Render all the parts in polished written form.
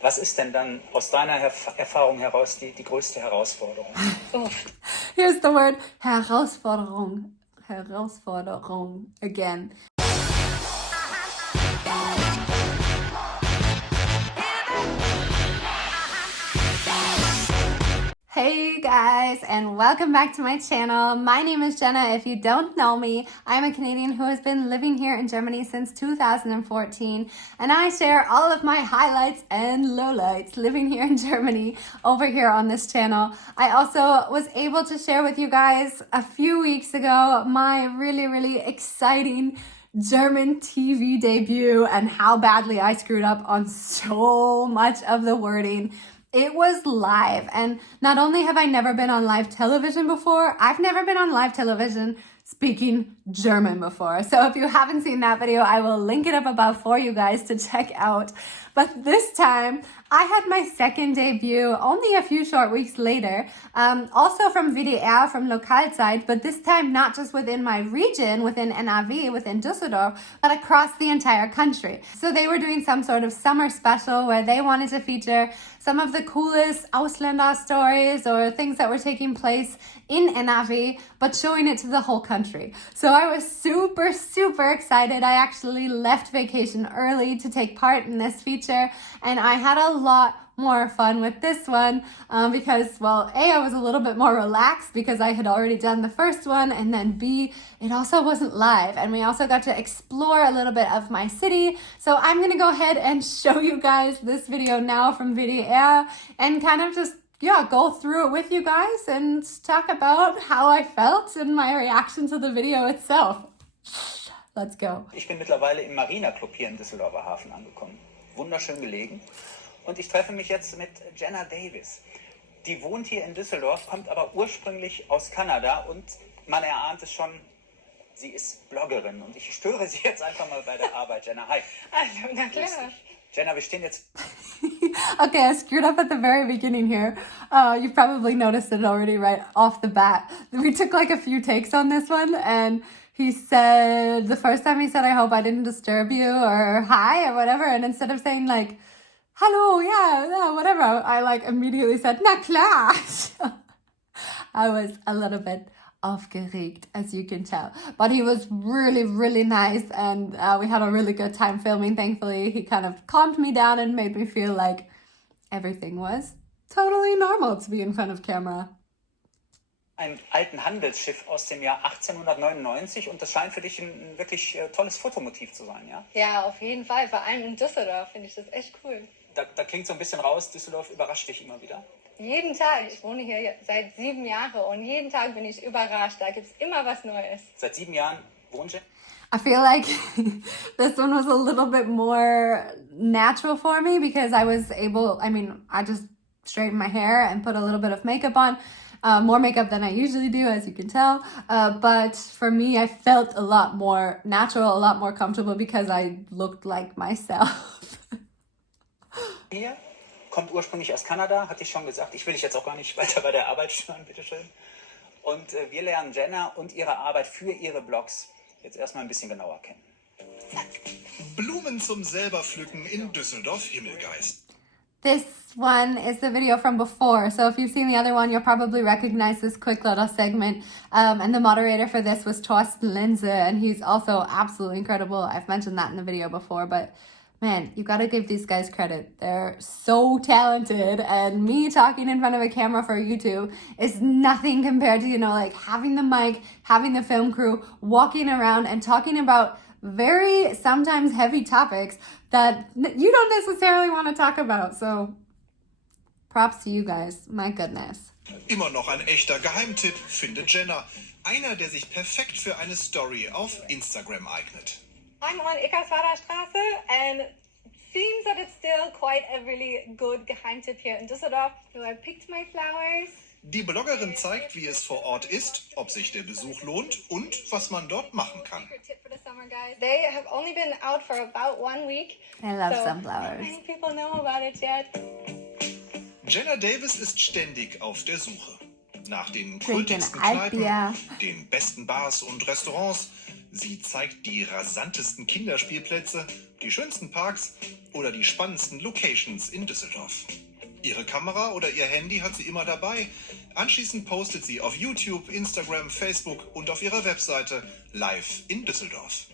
Was ist denn dann aus deiner Erfahrung heraus die größte Herausforderung? Here's the word Herausforderung. Herausforderung again. Hey guys, and welcome back to my channel. My name is Jenna. If you don't know me, I'm a Canadian who has been living here in Germany since 2014, and I share all of my highlights and lowlights living here in Germany over here on this channel. I also was able to share with you guys a few weeks ago my really exciting German TV debut and how badly I screwed up on so much of the wording. It was live, and not only have I never been on live television before, I've never been on live television speaking German before. So if you haven't seen that video, I will link it up above for you guys to check out. But this time, I had my second debut only a few short weeks later, also from WDR, from Lokalzeit, but this time not just within my region, within NRW, within Dusseldorf, but across the entire country. So they were doing some sort of summer special where they wanted to feature some of the coolest Ausländer stories or things that were taking place in NRW, but showing it to the whole country. So I was super excited. I actually left vacation early to take part in this feature, and I had a lot more fun with this one because, well, A, I was a little bit more relaxed because I had already done the first one, and then B, it also wasn't live, and we also got to explore a little bit of my city. So I'm gonna go ahead and show you guys this video now from WDR and kind of just go through it with you guys and talk about how I felt and my reaction to the video itself. Let's go. Ich bin mittlerweile im Marina Club hier im Düsseldorfer Hafen angekommen. Wunderschön gelegen. Und ich treffe mich jetzt mit Jenna Davis. Die wohnt hier in Düsseldorf, kommt aber ursprünglich aus Kanada und man erahnt es schon, sie ist Bloggerin. Und ich störe sie jetzt einfach mal bei der Arbeit. Jenna, hi. Hallo, na klar. Jenna, wir stehen jetzt... Okay, I screwed up at the very beginning here. You probably noticed it already right off the bat. We took like a few takes on this one, and he said, the first time he said, I hope I didn't disturb you, or hi, or whatever, and instead of saying like, hello, yeah, whatever, I like immediately said, na klar. I was a little bit aufgeregt, as you can tell. But he was really nice, and we had a really good time filming. Thankfully, he kind of calmed me down and made me feel like everything was totally normal to be in front of camera. Ein alten Handelsschiff aus dem Jahr 1899 und das scheint für dich ein wirklich tolles Fotomotiv zu sein, ja? Ja, auf jeden Fall. Vor allem in Düsseldorf finde ich das echt cool. Da klingt so ein bisschen raus, Düsseldorf überrascht dich immer wieder. Jeden Tag. Ich wohne hier seit 7 Jahren und jeden Tag bin ich überrascht. Da gibt es immer was Neues. Seit 7 Jahren wohnst du? I feel like this one was a little bit more natural for me because I was able, I just straightened my hair and put a little bit of makeup on. More makeup than I usually do, as you can tell. But for me, I felt a lot more natural, a lot more comfortable because I looked like myself. Hier kommt ursprünglich aus Kanada, hatte ich schon gesagt. Ich will dich jetzt auch gar nicht weiter bei der Arbeit stören, bitteschön. Und wir lernen Jenna und ihre Arbeit für ihre Blogs jetzt erstmal ein bisschen genauer kennen. Blumen zum selber pflücken in Düsseldorf Himmelgeist. This one is the video from before, so if you've seen the other one, you'll probably recognize this quick little segment. And the moderator for this was Thorsten Linse, and he's also absolutely incredible. I've mentioned that in the video before, but man, you gotta give these guys credit. They're so talented, and me talking in front of a camera for YouTube is nothing compared to, like having the mic, having the film crew, walking around and talking about very sometimes heavy topics that you don't necessarily want to talk about. So props to you guys. My goodness. Immer noch ein echter Geheimtipp, findet Jenna. Einer, der sich perfekt für eine Story auf Instagram eignet. I'm on Eckerswader Straße and seems that it's still quite a really good Geheimtipp here in Düsseldorf. So I picked my flowers. Die Bloggerin zeigt, wie es vor Ort ist, ob sich der Besuch lohnt und was man dort machen kann. They have only been out for about 1 week. I love so sunflowers. Not many people know about it yet. Jenna Davis ist ständig auf der Suche. Nach den Drinking kultigsten Kneipen, Altbier. den besten Bars und Restaurants. Sie zeigt die rasantesten Kinderspielplätze, die schönsten Parks oder die spannendsten Locations in Düsseldorf. Ihre Kamera oder ihr Handy hat sie immer dabei. Anschließend postet sie auf YouTube, Instagram, Facebook und auf ihrer Webseite live in Düsseldorf.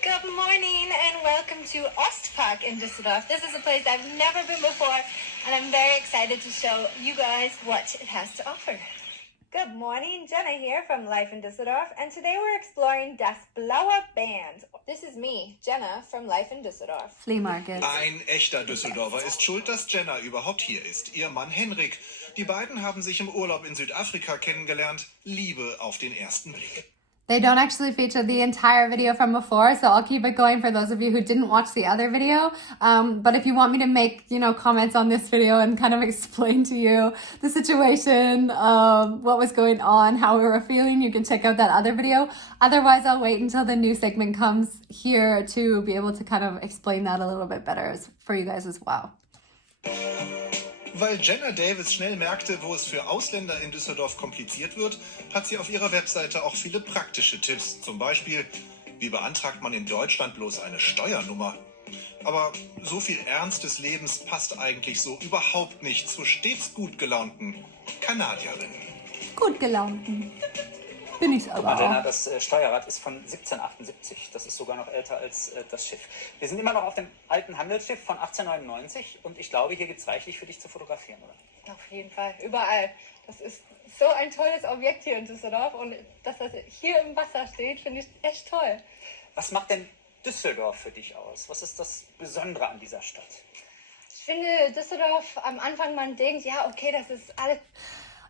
Good morning and welcome to Ostpark in Düsseldorf. This is a place I've never been before and I'm very excited to show you guys what it has to offer. Good morning, Jenna here from Life in Düsseldorf, and today we're exploring Das Blaue Band. This is me, Jenna from Life in Düsseldorf. Flea market. Ein echter Düsseldorfer ist schuld, dass Jenna überhaupt hier ist. Ihr Mann Henrik. Die beiden haben sich im Urlaub in Südafrika kennengelernt. Liebe auf den ersten Blick. They don't actually feature the entire video from before, so I'll keep it going for those of you who didn't watch the other video. But if you want me to make, comments on this video and kind of explain to you the situation, what was going on, how we were feeling, you can check out that other video. Otherwise, I'll wait until the new segment comes here to be able to kind of explain that a little bit better for you guys as well. Weil Jenna Davis schnell merkte, wo es für Ausländer in Düsseldorf kompliziert wird, hat sie auf ihrer Webseite auch viele praktische Tipps. Zum Beispiel, wie beantragt man in Deutschland bloß eine Steuernummer? Aber so viel Ernst des Lebens passt eigentlich so überhaupt nicht zur stets gut gelaunten Kanadierin. Gut gelaunt. Bin ich's aber Jenna, auch. das Steuerrad ist von 1778. Das ist sogar noch älter als das Schiff. Wir sind immer noch auf dem alten Handelsschiff von 1899 und ich glaube, hier gibt es reichlich für dich zu fotografieren, oder? Auf jeden Fall, überall. Das ist so ein tolles Objekt hier in Düsseldorf und dass das hier im Wasser steht, finde ich echt toll. Was macht denn Düsseldorf für dich aus? Was ist das Besondere an dieser Stadt? Ich finde Düsseldorf am Anfang, man denkt, ja, okay, das ist alles.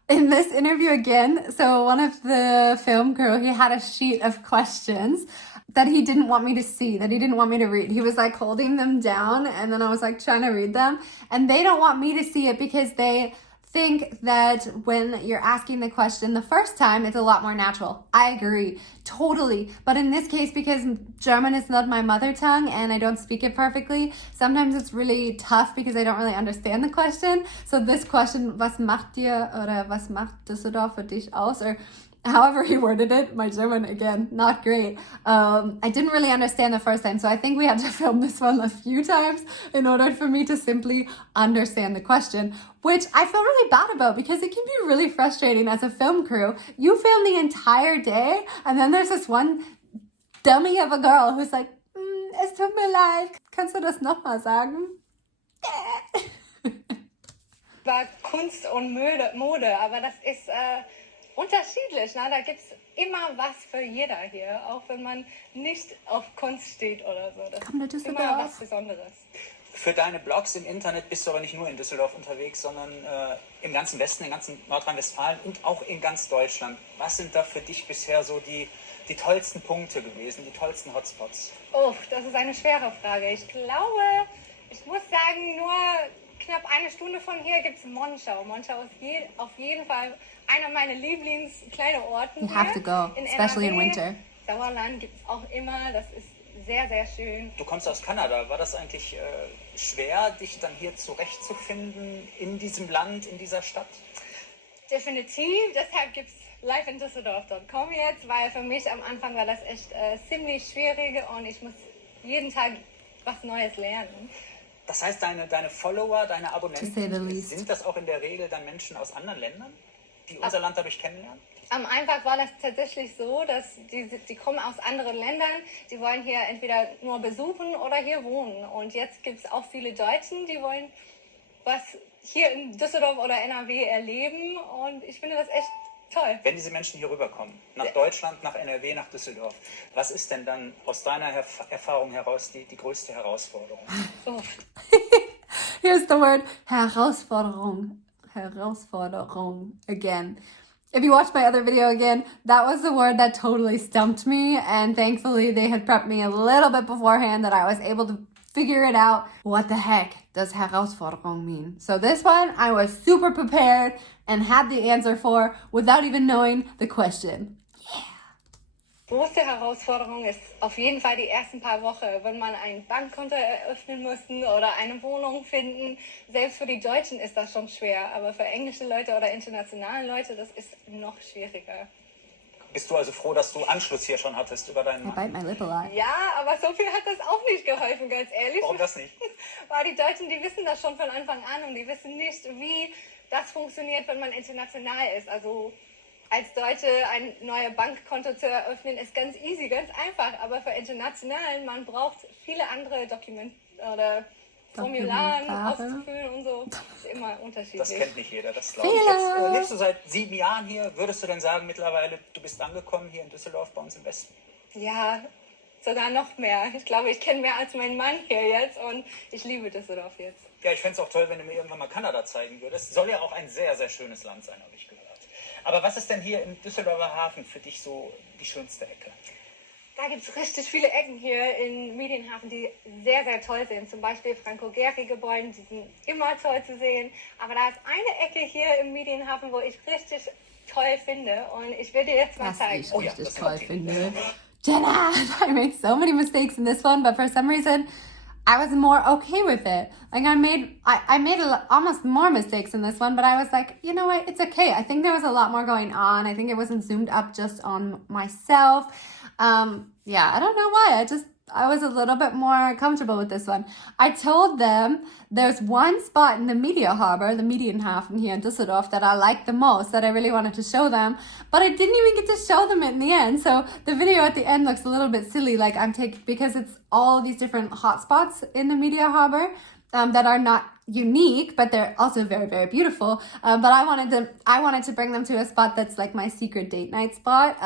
In this interview again, so one of the film crew, he had a sheet of questions that he didn't want me to see, that he didn't want me to read. He was like holding them down and then I was like trying to read them. And they don't want me to see it because they think that when you're asking the question the first time, it's a lot more natural. I agree, totally. But in this case, because German is not my mother tongue and I don't speak it perfectly, sometimes it's really tough because I don't really understand the question. So this question, was macht dir oder was macht Düsseldorf für dich aus? Or however he worded it, my German, again, not great. I didn't really understand the first time, so I think we had to film this one a few times in order for me to simply understand the question, which I feel really bad about because it can be really frustrating as a film crew. You film the entire day, and then there's this one dummy of a girl who's like, es tut mir leid, kannst du das nochmal sagen? Über Kunst und Mode, aber das ist unterschiedlich. Ne? Da gibt es immer was für jeder hier, auch wenn man nicht auf Kunst steht oder so. Das Komm, ist immer was Besonderes. Für deine Blogs im Internet bist du aber nicht nur in Düsseldorf unterwegs, sondern im ganzen Westen, im ganzen Nordrhein-Westfalen und auch in ganz Deutschland. Was sind da für dich bisher so die tollsten Punkte gewesen, die tollsten Hotspots? Oh, das ist eine schwere Frage. Ich glaube, ich muss sagen, nur knapp eine Stunde von hier gibt es Monschau. Monschau ist auf jeden Fall einer meiner Lieblingskleine Orte. You have to go, especially in winter. Sauerland gibt es auch immer, das ist sehr, sehr schön. Du kommst aus Kanada. War das eigentlich schwer, dich dann hier zurechtzufinden in diesem Land, in dieser Stadt? Definitiv, deshalb gibt es liveinDusseldorf.com jetzt, weil für mich am Anfang war das echt ziemlich schwierig und ich muss jeden Tag was Neues lernen. Das heißt, deine Follower, deine To say the Abonnenten, least. sind das auch in der Regel dann Menschen aus anderen Ländern, die unser Land dadurch kennenlernen? Am Anfang war das tatsächlich so, dass die kommen aus anderen Ländern, die wollen hier entweder nur besuchen oder hier wohnen. Und jetzt gibt es auch viele Deutschen, die wollen was hier in Düsseldorf oder NRW erleben und ich finde das echt toll. Wenn diese Menschen hier rüberkommen, nach Deutschland, nach NRW, nach Düsseldorf, was ist denn dann aus deiner Erfahrung heraus die größte Herausforderung? Oh. Here's the word Herausforderung. Herausforderung again. If you watch my other video again, that was the word that totally stumped me, and thankfully they had prepped me a little bit beforehand that I was able to figure it out. What the heck does Herausforderung mean? So this one I was super prepared and had the answer for without even knowing the question. Große Herausforderung ist auf jeden Fall die ersten paar Wochen, wenn man ein Bankkonto eröffnen müssen oder eine Wohnung finden. Selbst für die Deutschen ist das schon schwer, aber für englische Leute oder internationale Leute, das ist noch schwieriger. Bist du also froh, dass du Anschluss hier schon hattest über deinen I bite my lip a lot. Ja, aber so viel hat das auch nicht geholfen, ganz ehrlich. Warum das nicht? Weil die Deutschen, die wissen das schon von Anfang an und die wissen nicht, wie das funktioniert, wenn man international ist. Also als Deutsche ein neues Bankkonto zu eröffnen, ist ganz easy, ganz einfach. Aber für Internationalen, man braucht viele andere Dokumente oder Formularen auszufüllen und so. Ist immer unterschiedlich. Das kennt nicht jeder, das glaube ich. Jetzt lebst du seit 7 Jahren hier. Würdest du denn sagen mittlerweile, du bist angekommen hier in Düsseldorf bei uns im Westen? Ja, sogar noch mehr. Ich glaube, ich kenne mehr als mein Mann hier jetzt und ich liebe Düsseldorf jetzt. Ja, ich fände es auch toll, wenn du mir irgendwann mal Kanada zeigen würdest. Soll ja auch ein sehr, sehr schönes Land sein, habe ich gehört. Aber was ist denn hier im Düsseldorfer Hafen für dich so die schönste Ecke? Da gibt es richtig viele Ecken hier in Medienhafen, die sehr, sehr toll sind. Zum Beispiel Franco-Gehry-Gebäude, die sind immer toll zu sehen. Aber da ist eine Ecke hier im Medienhafen, wo ich richtig toll finde. Und ich will dir jetzt mal zeigen. Was ich richtig toll finde. Jenna, I made so many mistakes in this one, but for some reason, I was more okay with it. Like I made almost more mistakes in this one, but I was like, you know what, it's okay. I think there was a lot more going on. I think it wasn't zoomed up just on myself. Yeah, I don't know why. I was a little bit more comfortable with this one. I told them there's one spot in the Media Harbor, the Medienhafen here in Dusseldorf, that I like the most, that I really wanted to show them, but I didn't even get to show them it in the end. So the video at the end looks a little bit silly, like because it's all these different hotspots in the Media Harbor that are not unique, but they're also very, very beautiful. But I wanted to bring them to a spot that's like my secret date night spot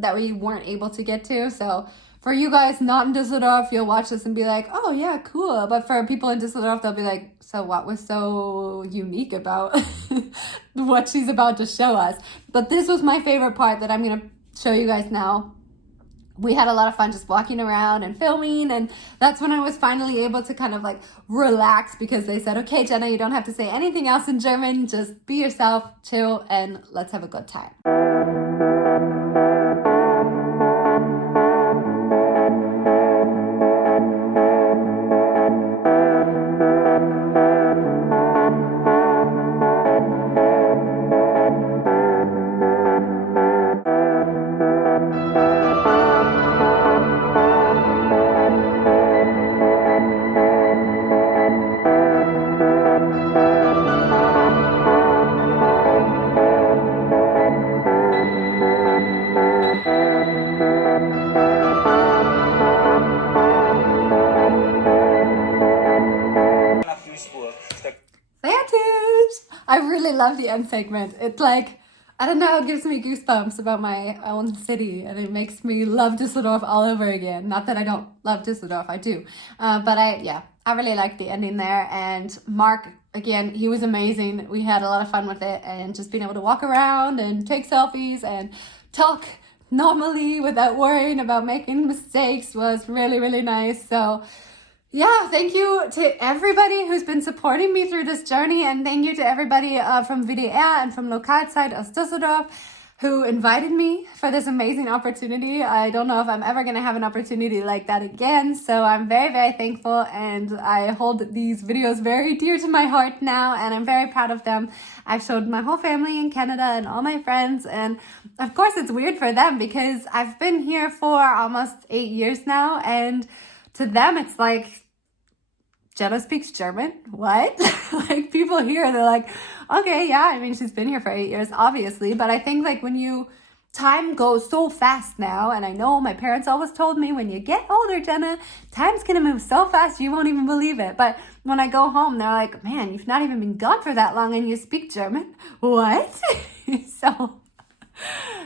that we weren't able to get to. So for you guys not in Dusseldorf, you'll watch this and be like, oh yeah, cool. But for people in Dusseldorf, they'll be like, so what was so unique about what she's about to show us? But this was my favorite part that I'm going to show you guys now. We had a lot of fun just walking around and filming, and that's when I was finally able to kind of like relax, because they said, okay, Jenna, you don't have to say anything else in German, just be yourself, chill, and let's have a good time. I really love the end segment. It's like, I don't know, it gives me goosebumps about my own city, and it makes me love Dusseldorf all over again. Not that I don't love Dusseldorf, I do. But I really liked the ending there. And Mark, again, he was amazing. We had a lot of fun with it, and just being able to walk around and take selfies and talk normally without worrying about making mistakes was really, really nice. So yeah, thank you to everybody who's been supporting me through this journey, and thank you to everybody from WDR and from Lokalzeit aus Düsseldorf who invited me for this amazing opportunity. I don't know if I'm ever going to have an opportunity like that again, so I'm very, very thankful, and I hold these videos very dear to my heart now, and I'm very proud of them. I've showed my whole family in Canada and all my friends, and of course it's weird for them because I've been here for almost 8 years now, and to them it's like, Jenna speaks German? What? Like, people here, they're like, okay, yeah, I mean, she's been here for 8 years, obviously. But I think, like, time goes so fast now, and I know my parents always told me, when you get older, Jenna, time's gonna move so fast, you won't even believe it. But when I go home, they're like, man, you've not even been gone for that long, and you speak German? What? So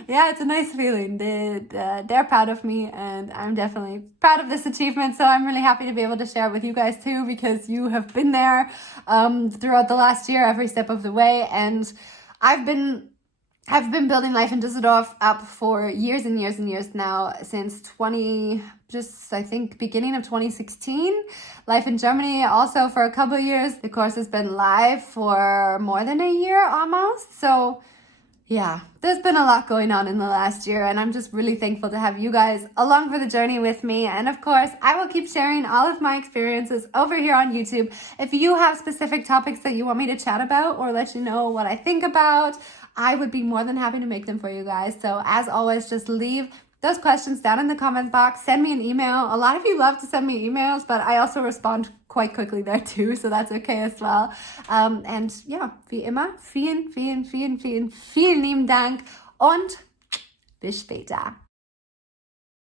yeah, it's a nice feeling. They're proud of me, and I'm definitely proud of this achievement. So I'm really happy to be able to share it with you guys too, because you have been there throughout the last year, every step of the way. And I've been building life in Düsseldorf up for years and years and years now, since I think beginning of 2016. Life in Germany also for a couple of years. The course has been live for more than a year almost. So yeah, there's been a lot going on in the last year, and I'm just really thankful to have you guys along for the journey with me. And of course, I will keep sharing all of my experiences over here on YouTube. If you have specific topics that you want me to chat about or let you know what I think about, I would be more than happy to make them for you guys. So as always, just leave those questions down in the comment box. Send me an email. A lot of you love to send me emails, but I also respond quite quickly there too, so that's okay as well. And ja, wie immer, vielen lieben Dank und bis später.